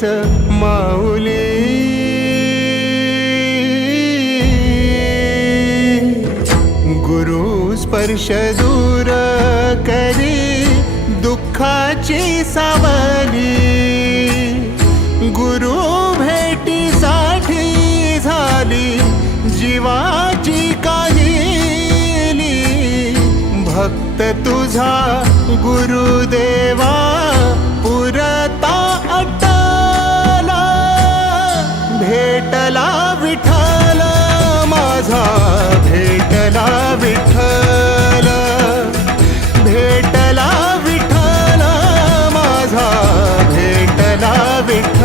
हीच माऊली. गुरु स्पर्श दूर करी दुःखाची सावली. गुरु भेटीसाठी झाली जीवाची काहिली. भक्त तुझा गुरुदेवा விட்டு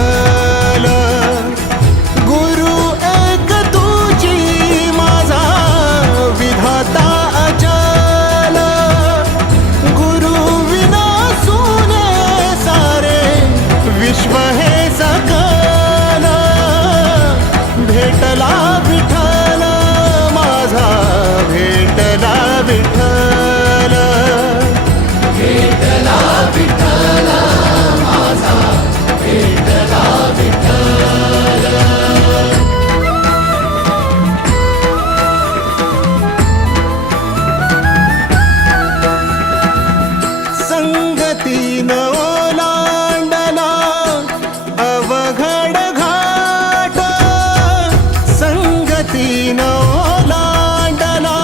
संगतीन ओलांडला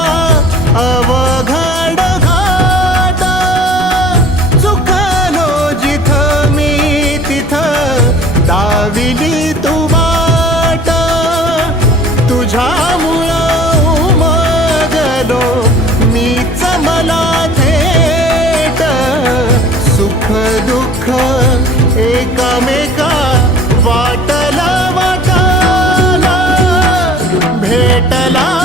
अवघड घाट. चुकलो जिथ मी तिथ दाविली तू वाट. तुझ्यामुळं उमगलो मीच मला थेट. सुख दुःख एकामेका காட்டலாம்